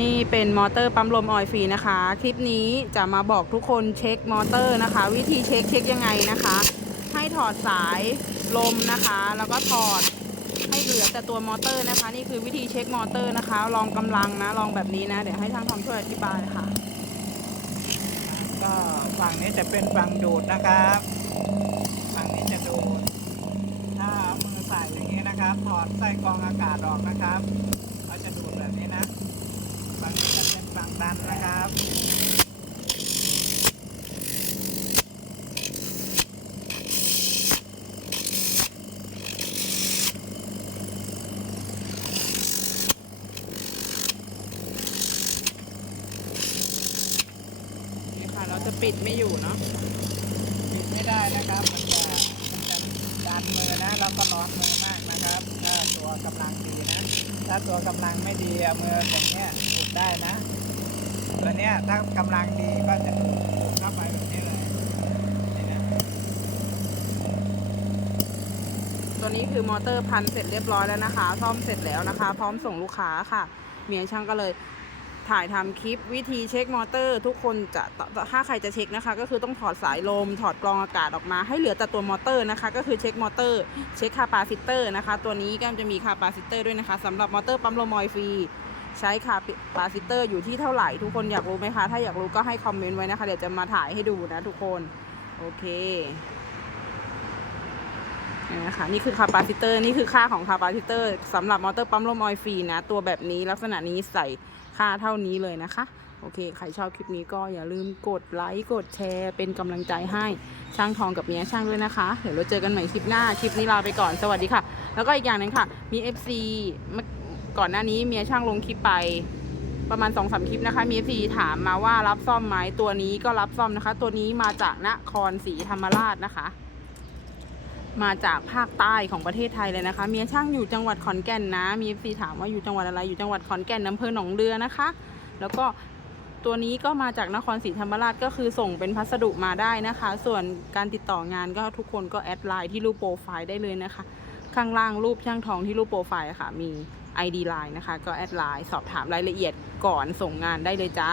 นี่เป็นมอเตอร์ปั๊มลมออยฟรีนะคะ คลิปนี้จะมาบอกทุกคนเช็คมอเตอร์นะคะ วิธีเช็คเช็คยังไงนะคะ ให้ถอดสายลมนะคะ แล้วก็ถอดให้เหลือแต่ตัวมอเตอร์นะคะ นี่คือวิธีเช็คมอเตอร์นะคะ ลองกำลังนะลองแบบนี้นะ เดี๋ยวให้ช่างทอมช่วยอธิบายค่ะ ก็ฝั่งนี้จะเป็นฝั่งดูดนะครับฝั่งนี้จะดูดถ้ามือใส่อย่างนี้นะครับ ถอดไส้กองอากาศออกนะครับเราจะดูดแบบนี้นะ ฝั่งนี้ จะเป็นฝั่งดันนะครับนี่ค่ะเราจะปิดไม่อยู่เนาะปิดไม่ได้นะครับ มันจะมันจะดันมือนะแล้วก็ร้อนมือมากนะครับถ้าตัวกำลังดีนะ ถ้าตัวกำลังไม่ดีอะมืออย่างเนี้ยดูดได้นะ ตัวเนี้ยถ้ากำลังดีก็จะดูดดูดเข้าไปแบบนี้เลยนี่นะตัวนี้คือมอเตอร์พันเสร็จเรียบร้อยแล้วนะคะ ซ่อมเสร็จแล้วนะคะ พร้อมส่งลูกค้าค่ะ เมียช่างก็เลยถ่ายทำคลิปวิธีเช็คมอเตอร์ ทุกคนจะถ้าใครจะเช็คนะคะ ก็คือต้องถอดสายลม ถอดกรองอากาศออกมา ให้เหลือแต่ตัวมอเตอร์นะคะ ก็คือเช็คมอเตอร์ เช็คคาปาซิเตอร์นะคะ ตัวนี้ก็จะมีคาปาซิเตอร์ด้วยนะคะสำหรับมอเตอร์ปั๊มลมออยล์ฟรี ใช้คาปาซิเตอร์อยู่ที่เท่าไหร่ทุกคนอยากรู้ไหมคะ ถ้าอยากรู้ก็ให้คอมเมนต์ไว้นะคะ เดี๋ยวจะมาถ่ายให้ดูนะทุกคน โอเคนี่นะคะนี่คือคาปาซิเตอร์นี่คือค่าของคาปาซิเตอร์สำหรับมอเตอร์ปั๊มลมออยฟรีนะ ตัวแบบนี้ลักษณะนี้ใส่ค่าเท่านี้เลยนะคะ โอเค ใครชอบคลิปนี้ก็อย่าลืมกดไลค์กดแชร์ เป็นกำลังใจให้ช่างทองกับเมียช่างด้วยนะคะ เดี๋ยวเราเจอกันใหม่คลิปหน้าคลิปนี้ลาไปก่อนสวัสดีค่ะ แล้วก็อีกอย่างหนึงค่ะ มี FC เก่อนหน้านี้เมียช่างลงคลิปไปประมาณ2อสคลิปนะคะมี FC ถามมาว่ารับซ่อมไหมตัวนี้ก็รับซ่อมนะคะ ตัวนี้มาจากนครศรีธรรมราชนะคะ มาจากภาคใต้ของประเทศไทยเลยนะคะ เมียช่างอยู่จังหวัดขอนแก่นนะมีซีถามว่าอยู่จังหวัดอะไรอยู่จังหวัดขอนแก่นอำเภอหนองเรือนะคะ แล้วก็ตัวนี้ก็มาจากนครศรีธรรมราชก็คือส่งเป็นพัสดุมาได้นะคะ ส่วนการติดต่องานก็ทุกคนก็แอดไลน์ที่รูปโปรไฟล์ได้เลยนะคะ ข้างล่างรูปช่างทองที่รูปโปรไฟล์ค่ะมี ID ไลน์นะคะ ก็แอดไลน์สอบถามรายละเอียดก่อนส่งงานได้เลยจ้า